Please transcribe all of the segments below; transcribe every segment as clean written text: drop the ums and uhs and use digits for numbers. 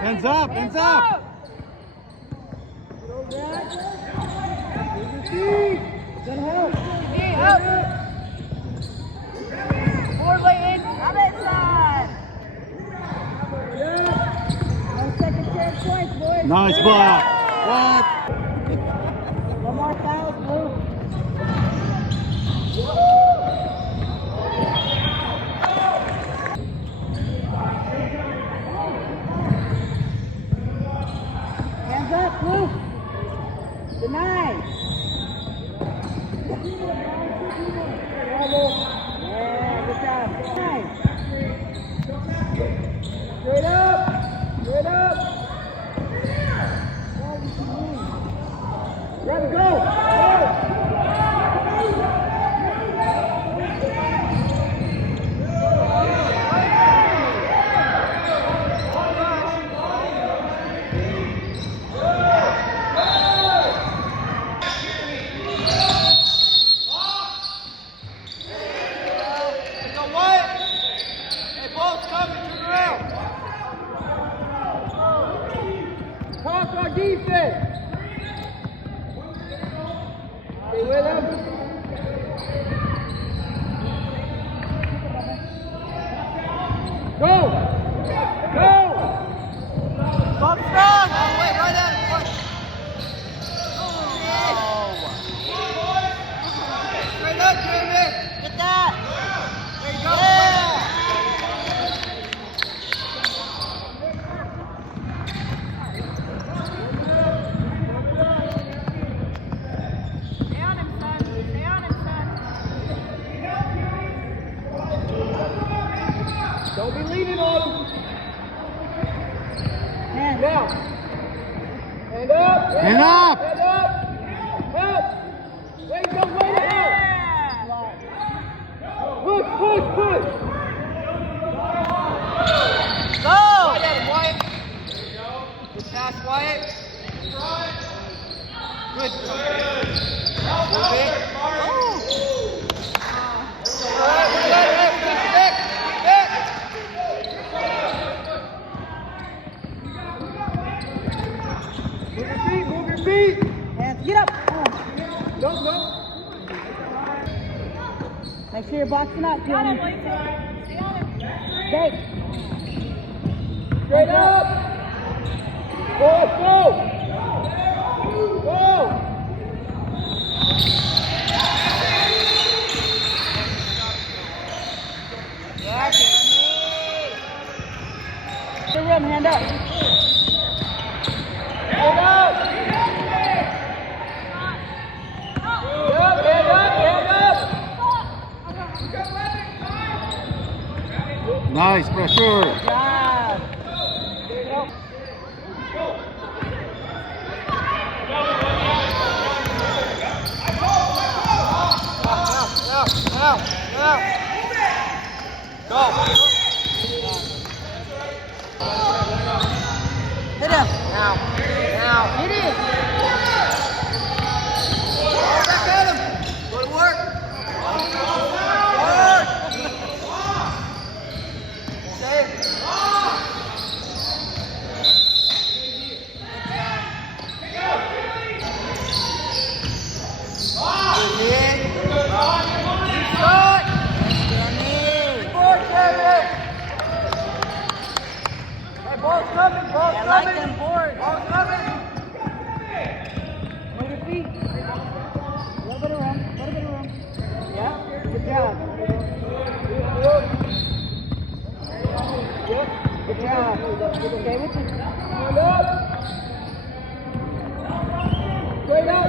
Hands up, hands up. Good help. Forward, Layton. On that side. No second chance points, boys. Nice ball. What? One more foul, Blue. Hands up, Blue. Deny. Yeah, good job. Deny. Straight up. Straight up. Let it go. Talk our defense. Stay with him. Go! Go! Bob strong. Wait, right at it. Straight up, Jamie. Get that. There you go. Stay on him, son. Stay on him, son. Don't be leaning on him. Hands down. Hand up. Hand up. Hand up. Help. Wait, don't wait it out. Push, push, push. Go! Right at him, Wyatt. Good pass, Wyatt. Good. Move it. All right, back. Move your feet. Hands, get up. No. Make sure you're boxing up, Johnny. Jake. Straight up. Go. Yeah, Jeremy. The rim, hand up. Hand up. Hand up. Nice pressure. Good job. Now. Go. Hit him. Now. Hit it. Back at him. Go to work. Save. Good hit. Shot. Board, Kevin. Hey, ball's coming. I like them boards. Ball's coming. Move your feet. A little bit of room. Yeah, good job. Good job. Stay with it. Hand up. Straight up.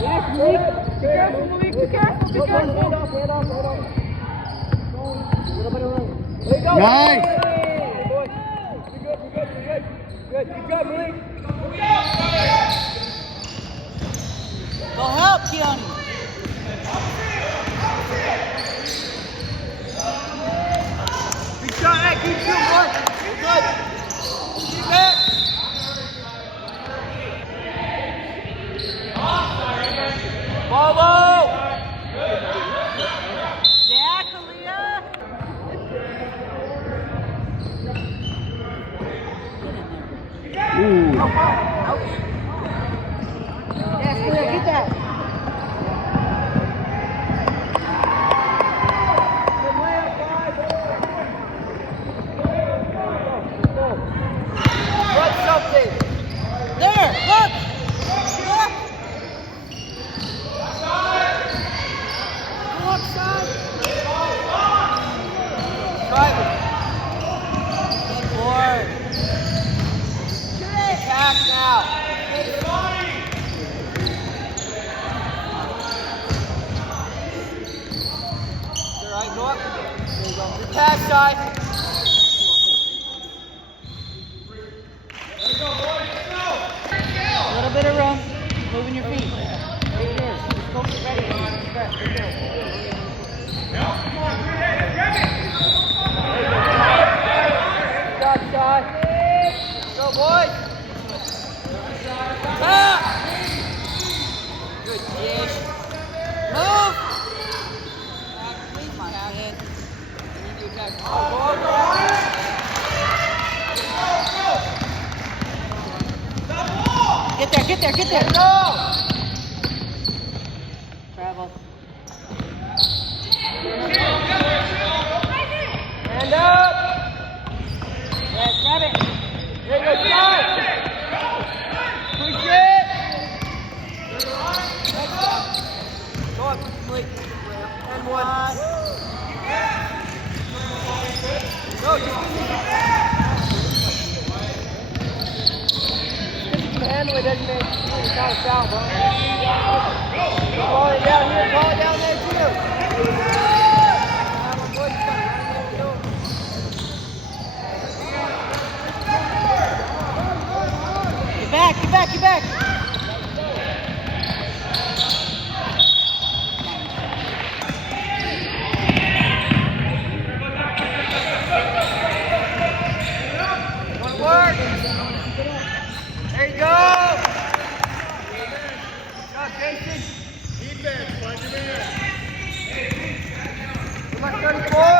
Yes, Malik. Be careful, Malik. Be careful. Hand off. A little bit of room. There you go. Nice. Good boy. You're good. Good. Keep going, Malik. Follow! Yeah, Kalia. Ooh. Yes, Kalia, get that. Run something! There, look. Look. Go up, son. Drive it. Good boy. Attack now. All right, go up. There you go. Good pass, Shai. A little bit of room. Moving your feet. Right here. Just go ready. Right there. Good job, Shai. Go, boys. Ah! Good dish. Move. Please, my kid. You need to attack. Go. Get there, get there, get there. Go. Travel. Hand up. Yes, grab it. There you go, Shai. Push it. Go up, complete. And one. Go, handle it, doesn't mean it's not a foul, bro. Call it down here, call it down there too. Get back, get back, get back. Good work. There you go. Good job, Jason. Defense, find your man. Good luck, 34.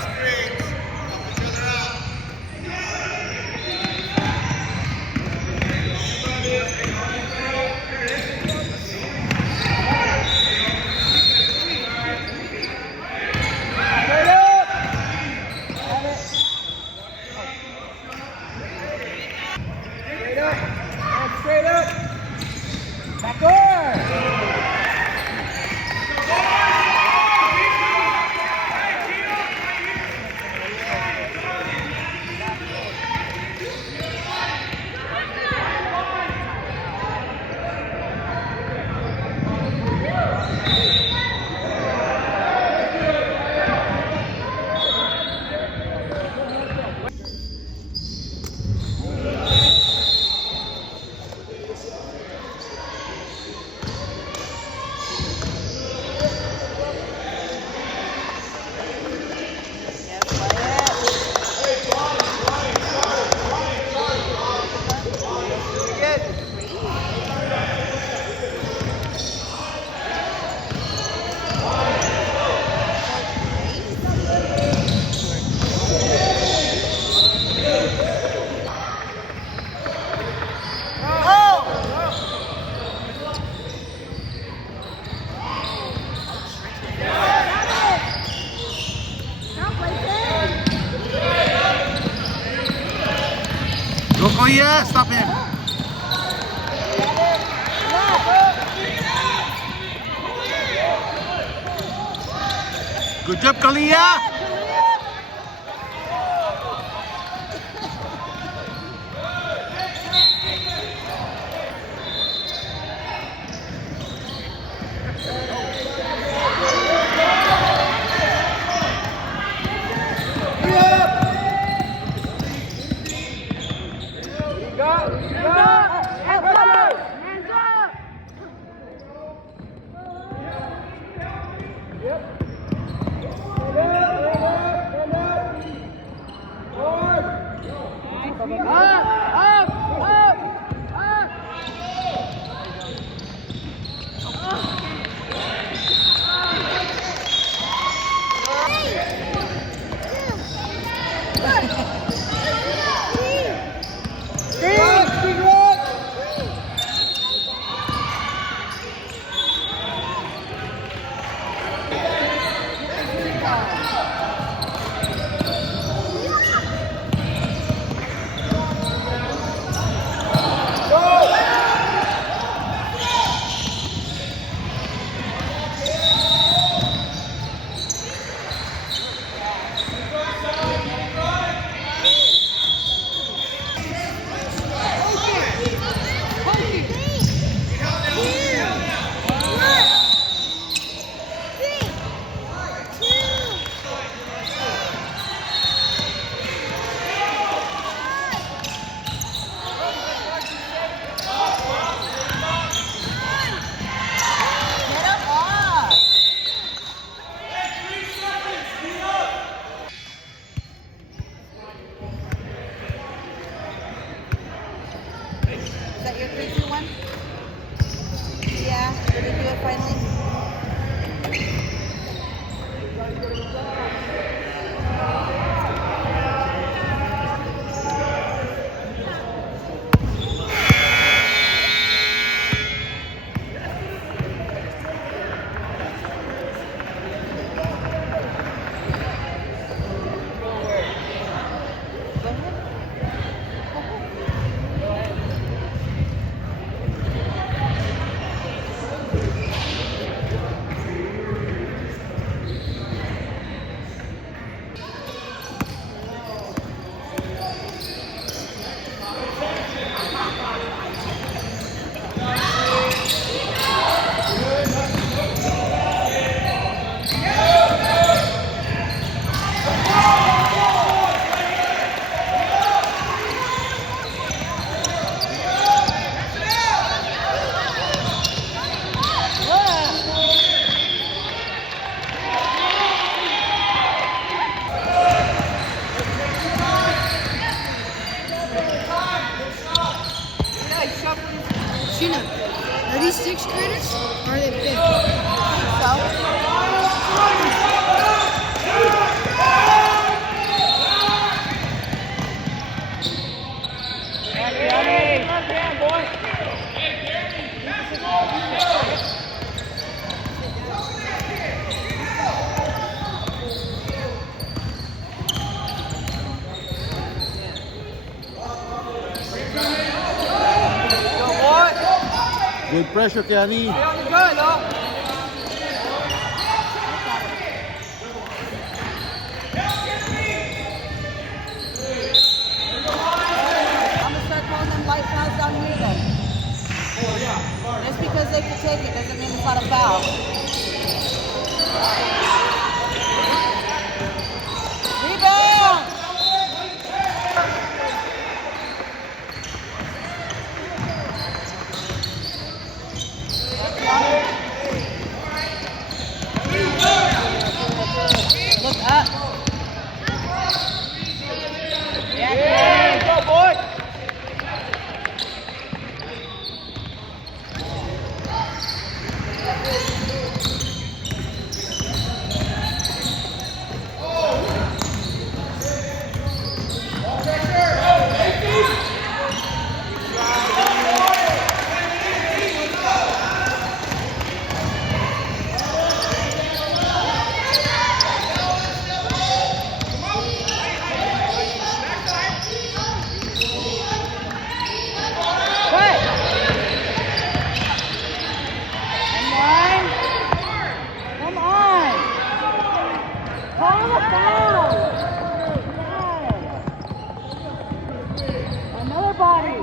Screens. Help each other out. Straight up. Have it. Straight up. And straight up. Back over. Go, Koya. Stop him. Good job, Kalia. Is that your 3-2-1? Yeah, did you do it finally? Go ahead. Sheena, are these sixth graders or are they fifth? Good pressure, Kiani. I'm gonna start calling them light fouls down here then. Just because they can take it doesn't mean it's not a foul. Rebound! Look up. Yeah, go, boy. Come on! Call a foul! Another body!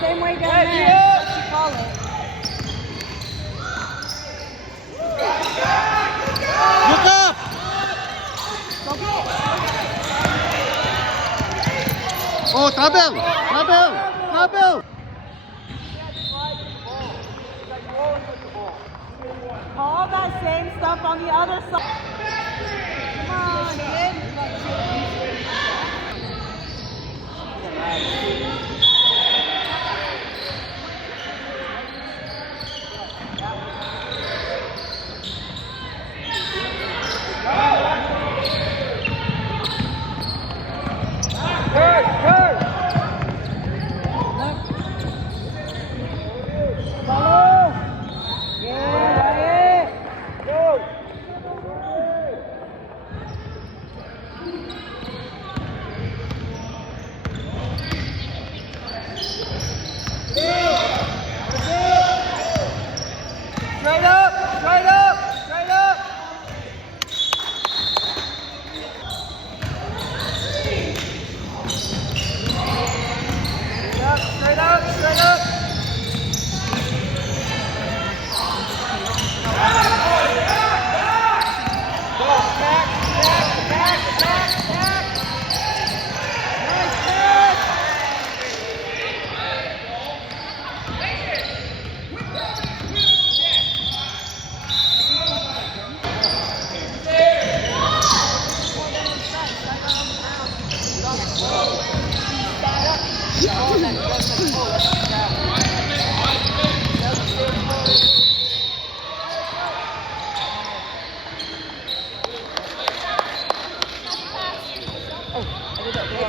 Same way down there. What you call it? Look up! Go get it! Oh, trouble! Trouble! Trouble! All that same stuff on the other side. Come on, kid. Follow. Yeah, right. Go.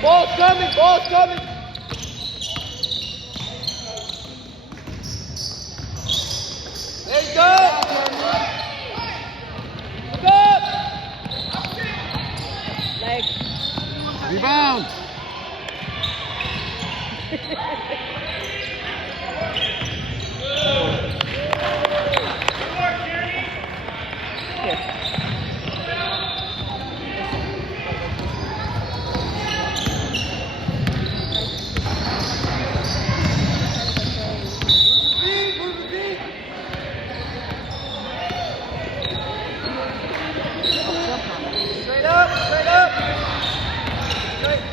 Ball's coming, ball's coming. There you go. Look up. Leg. Rebound. Straight up, straight up. Straight.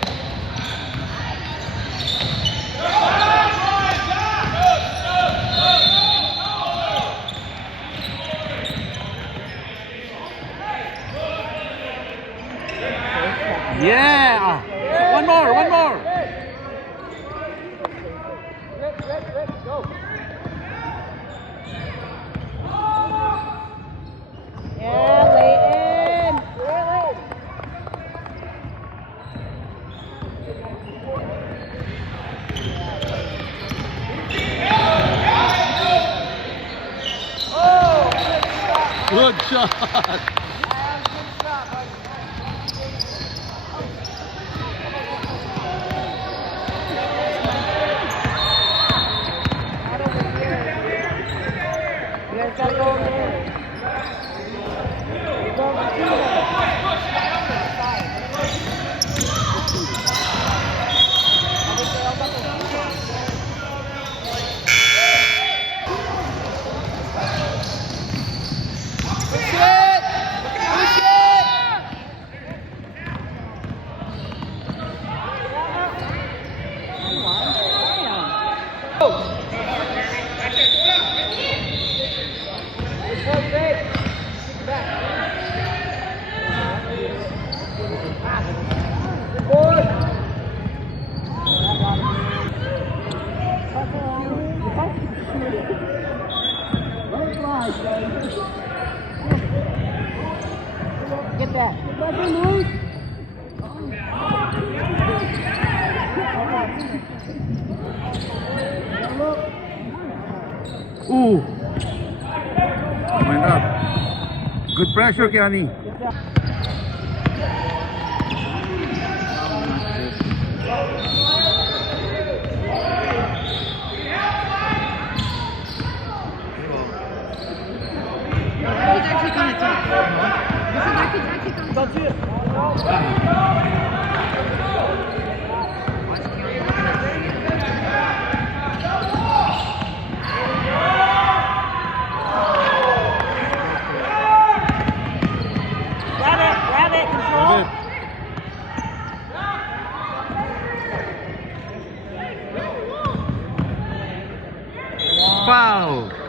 Yeah. One more, one more. Rick, go. Yeah, Leighton. Really? Oh, good shot. Good shot. Good shot, buddy. Not over here. You guys gotta go over there. You go over here. Push it! Push it! Go! This way, Vic. Back. Good boy. Get that. Ooh. Went up. Good pressure, Kiani. He's actually kind of tough. This is actually kind of tough. Grab it, control. Foul.